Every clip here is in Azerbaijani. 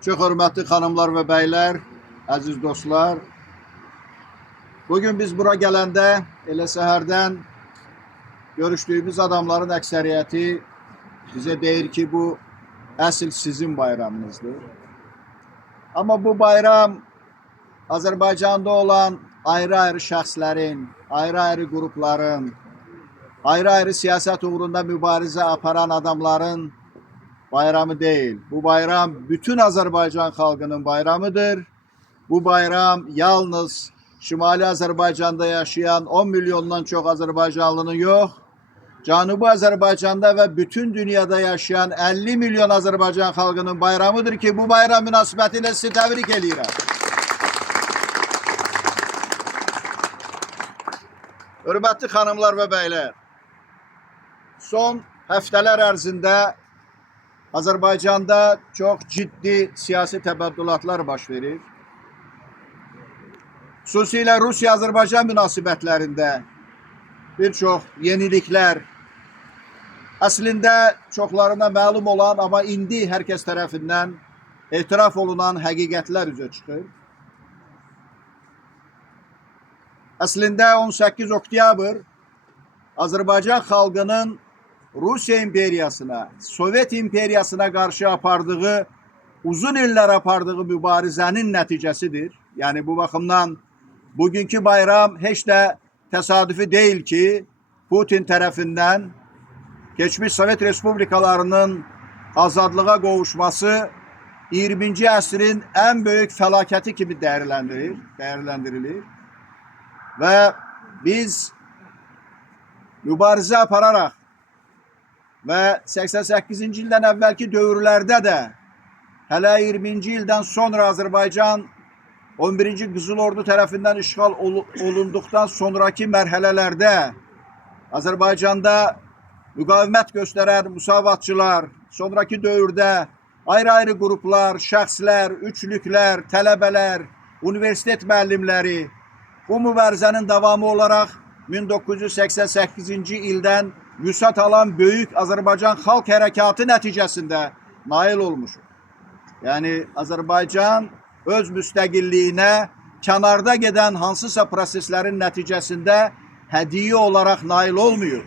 Çok hörmətli xanımlar və bəylər, əziz dostlar. Bugün biz bura gələndə elə səhərdən görüşdüyümüz adamların əksəriyyəti bizə deyir ki, bu əsl sizin bayramınızdır. Amma bu bayram Azərbaycanda olan ayrı-ayrı şəxslərin, ayrı-ayrı qrupların, ayrı-ayrı siyasət uğrunda mübarizə aparan adamların bayramı değil. Bu bayram bütün Azərbaycan xalqının bayramıdır. Bu bayram yalnız Şimali Azərbaycanda yaşayan 10 milyondan çox Azərbaycanlının yox, Cənubi Azərbaycanda və bütün dünyada yaşayan 50 milyon Azərbaycan xalqının bayramıdır ki, bu bayram münasibətilə sizi təbrik edirəm. Hörmətli xanımlar və bəylər, son həftələr ərzində Azərbaycanda çox ciddi siyasi təbəddülatlar baş verir. Xüsusilə Rusiya-Azərbaycan münasibətlərində bir çox yeniliklər, əslində çoxlarına məlum olan, amma indi hər kəs tərəfindən etiraf olunan həqiqətlər üzə çıxır. Əslində 18 oktyabr Azərbaycan xalqının Rusiya imperiyasına, Sovet imperiyasına qarşı apardığı, uzun illər apardığı mübarizənin nəticəsidir. Yəni bu baxımdan bugünkü bayram heç də təsadüfi deyil ki, Putin tərəfindən keçmiş Sovet Respublikalarının azadlığa qovuşması 20-ci əsrin ən böyük fəlakəti kimi dəyərləndirilir. Və biz mübarizə apararaq və 88-ci ildən əvvəlki dövrlərdə də hələ 20-ci ildən sonra Azərbaycan 11-ci Qızıl Ordu tərəfindən işğal olunduqdan sonraki mərhələlərdə Azərbaycanda müqavimət göstərən müsavatçılar, sonraki dövrdə ayrı-ayrı qruplar, şəxslər, üçlüklər, tələbələr, universitet müəllimləri bu mübarizənin davamı olaraq 1988-ci ildən vüsət alan böyük Azərbaycan xalq hərəkatı nəticəsində nail olmuşuq. Yəni Azərbaycan öz müstəqilliyinə kənarda gedən hansısa proseslərin nəticəsində hədiyyə olaraq nail olmuyor.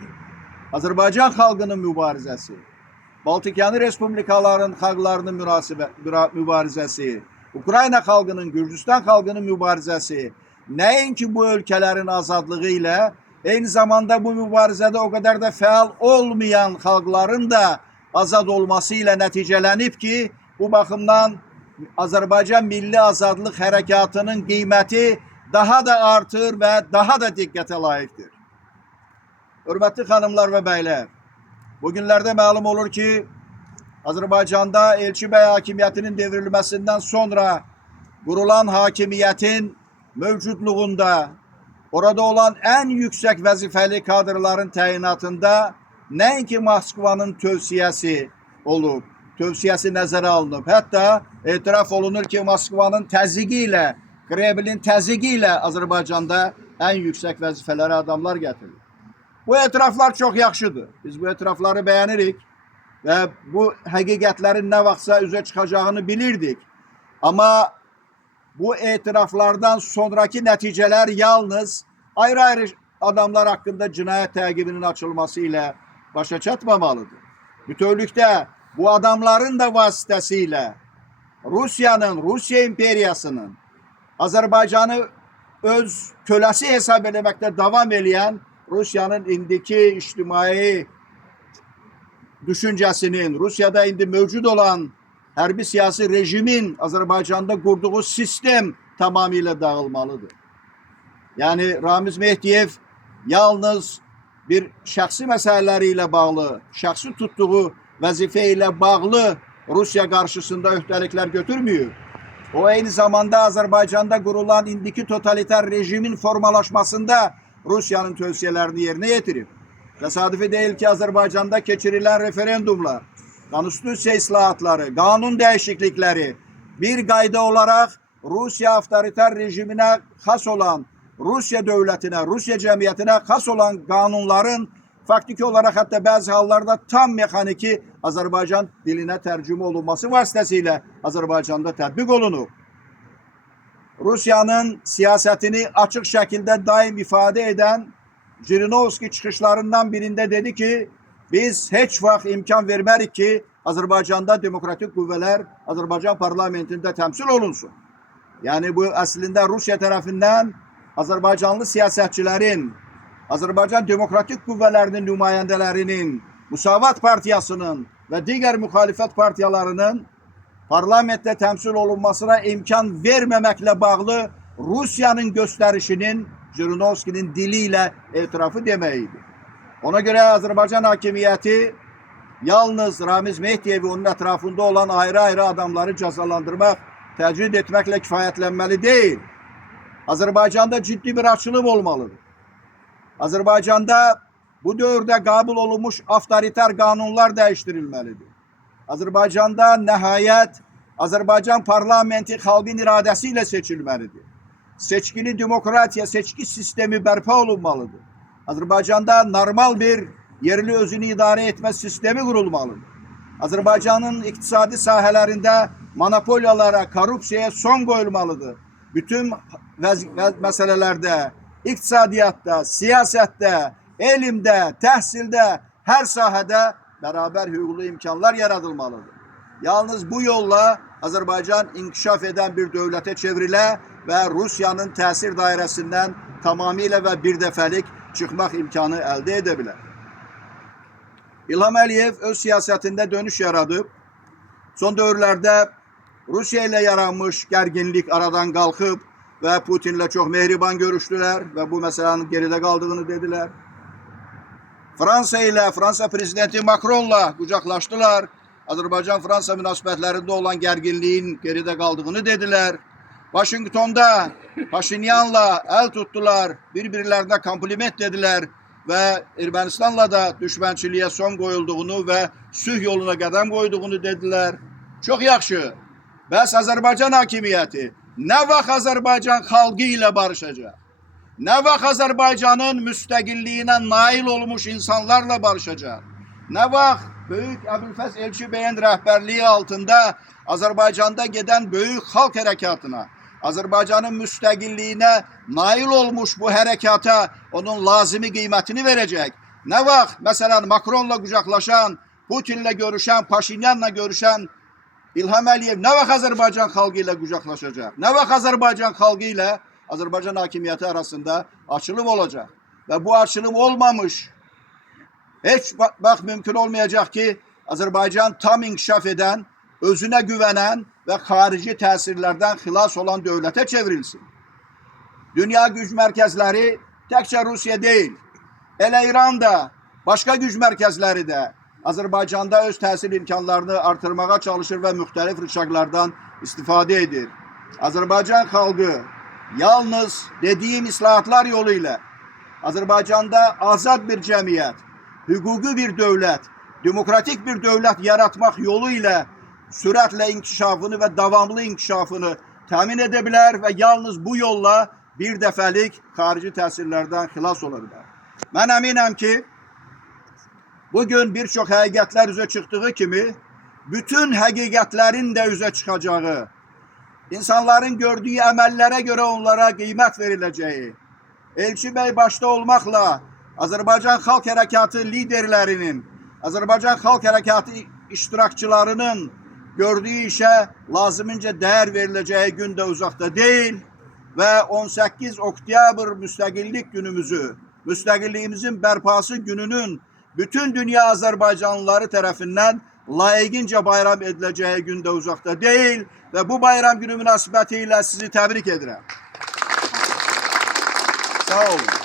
Azərbaycan xalqının mübarizəsi, Baltikyanı Respublikaların xalqlarının mübarizəsi, Ukrayna xalqının, Gürcüstan xalqının mübarizəsi, nəinki bu ölkələrin azadlığı ilə, eyni zamanda bu mübarizədə o qədər də fəal olmayan xalqların da azad olması ilə nəticələnib ki, bu baxımdan Azərbaycan Milli Azadlıq Hərəkatının qiyməti daha da artır və daha da diqqətə layiqdir. Hörmətli xanımlar və bəylər, bugünlərdə məlum olur ki, Azərbaycanda Elçi bəy hakimiyyətinin devrilməsindən sonra qurulan hakimiyyətin mövcudluğunda, orada olan ən yüksək vəzifəli kadrların təyinatında nəinki Moskvanın tövsiyəsi olub, tövsiyəsi nəzərə alınıb. Hətta etiraf olunur ki, Moskvanın təzyiqi ilə, Kremlin təzyiqi ilə Azərbaycanda ən yüksək vəzifələrə adamlar gətirilir. Bu etiraflar çox yaxşıdır. Biz bu etirafları bəyənirik və bu həqiqətlərin nə vaxtsa üzə çıxacağını bilirdik. Amma bu etiraflardan sonraki nəticələr yalnız ayrı-ayrı adamlar haqqında cinayət təqibinin açılması ilə başa çatmamalıdır. Bütövlükdə bu adamların da vasitəsilə Rusiyanın, Rusiya imperiyasının Azərbaycanı öz köləsi hesab eləməkdə davam eləyən Rusiyanın indiki ictimai düşüncəsinin, Rusiyada indi mövcud olan hərbi siyasi rejimin Azərbaycanda qurduğu sistem tamamilə dağılmalıdır. Yəni Ramiz Mehdiyev yalnız bir şəxsi məsələləri ilə bağlı, şəxsi tutduğu vəzifə ilə bağlı Rusiya qarşısında öhdəliklər götürmüyor. O eyni zamanda Azərbaycanda qurulan indiki totalitar rejimin formalaşmasında Rusiyanın tövsiyələrini yerinə yetirib. Təsadüfi deyil ki, Azərbaycanda keçirilən referendumlar, konstitusiya islahatları, qanun dəyişiklikləri bir qayda olaraq Rusiya avtoritar rejiminə xas olan, Rusiya dövlətinə, Rusiya cəmiyyətinə xas olan qanunların faktiki olarak hatta bazı hallarda tam mekaniki Azerbaycan diline tercüme olunması vasıtasıyla Azerbaycan'da tatbik olunur. Rusya'nın siyasetini açık şekilde daim ifade eden Jirinovski çıkışlarından birinde dedi ki biz hiç vakit imkan vermerik ki Azerbaycan'da demokratik kuvvetler Azerbaycan parlamentinde temsil olunsun. Yani bu aslında Rusya tarafından Azerbaycanlı siyasetçilerin, Azerbaycan demokratik kuvvetlerinin nümayendelerinin, Musavat Partiyasının ve diğer muhalefet partiyalarının parlamentte temsil olunmasına imkan vermemekle bağlı Rusya'nın gösterişinin Jirinovski'nin diliyle etrafı demeydi. Ona göre Azerbaycan hakimiyeti yalnız Ramiz Mehdiyev ve onun etrafında olan ayrı ayrı adamları cezalandırmak, tecrid etmekle kifayetlenmeli değil. Azerbaycan'da ciddi bir açılım olmalıdır. Azerbaycan'da bu dövrde kabul olunmuş otoriter kanunlar değiştirilmelidir. Azerbaycan'da nihayet Azerbaycan parlamenti halkın iradesiyle seçilmelidir. Seçkili demokratiya, seçki sistemi berpa olunmalıdır. Azerbaycan'da normal bir yerli özünü idare etme sistemi kurulmalıdır. Azerbaycan'ın iktisadi sahalarında monopolyalara, korrupsiyaya son koyulmalıdır. Bütün meselelerde, iktisadiyatta, siyasette, elimde, tehsilde, her sahada beraber hukuklu imkanlar yaratılmalıdır. Yalnız bu yolla Azerbaycan inkişaf eden bir devlete çevrile ve Rusya'nın tesir dairesinden tamamıyla ve bir defelik çıkmak imkanı elde edebilir. İlham Əliyev öz siyasetinde dönüş yaradıp son dövrlerde Rusya ile yaranmış gerginlik aradan kalkıp ve Putin'le çok mehriban görüştüler ve bu meselenin geride kaldığını dediler. Fransa prezidenti Macron'la kucaklaştılar. Azerbaycan-Fransa münasebetlerinde olan gerginliğin geride kaldığını dediler. Washington'da Paşinyan'la el tuttular, birbirlerine kompliment dediler ve Ermenistan'la da düşmançılığa son koyulduğunu ve sülh yoluna kadem koyduğunu dediler. Çok yaxşı. Bəs Azerbaycan hakimiyeti ne vaxt Azerbaycan halkı ile barışacak? Ne vaxt Azerbaycan'ın müstakilliğine nail olmuş insanlarla barışacak? Ne vaxt Büyük Əbülfəz Elçi Bey'in rəhbərliyi altında Azerbaycan'da giden büyük halk harekatına, Azerbaycan'ın müstakilliğine nail olmuş bu harekata onun lazımi kıymetini verecek. Ne vaxt mesela Macron'la kucaklaşan, Putin'le görüşen, Paşinyan'la görüşen İlham Əliyev ne vaxt Azerbaycan halkı ile kucaklaşacak? Ne vaxt Azerbaycan halkı ile Azerbaycan hakimiyeti arasında açılım olacak? Ve bu açılım olmamış. Hiç bak mümkün olmayacak ki Azerbaycan tam inkişaf eden, özüne güvenen ve harici tesirlerden xilas olan devlete çevrilsin. Dünya güç merkezleri tekçe Rusya değil, ele İran da, başka güç merkezleri de Azerbaycan'da öz tesir imkanlarını artırmaya çalışır ve muhtelif rıçaklardan istifade edir. Azerbaycan halkı yalnız dediğim islahatlar yoluyla Azerbaycan'da azad bir cemiyet, hukuki bir devlet, demokratik bir devlet yaratmak yoluyla süratle inkişafını ve devamlı inkişafını temin edebilir ve yalnız bu yolla bir defelik harici tesirlerden xilas olurlar. Ben eminim ki bugün birçok həqiqətlər üzə çıxdığı kimi bütün həqiqətlərin də üzə çıxacağı, insanların gördüğü əməllərə görə onlara qiymət veriləcəyi, Elçi Bey başta olmakla Azerbaycan Halk Harekatı liderlerinin, Azerbaycan Halk Harekatı iştirakçılarının gördüğü işe lazımınca değer verileceği gün de uzakta değil ve 18 Oktyabr müstakillik günümüzü, müstakilliğimizin berpası gününün bütün dünya Azerbaycanlıları tarafından layıkınca bayram edileceği gün de uzakta değil ve bu bayram günü münasebetiyle sizi tebrik ederim. Sağ olun.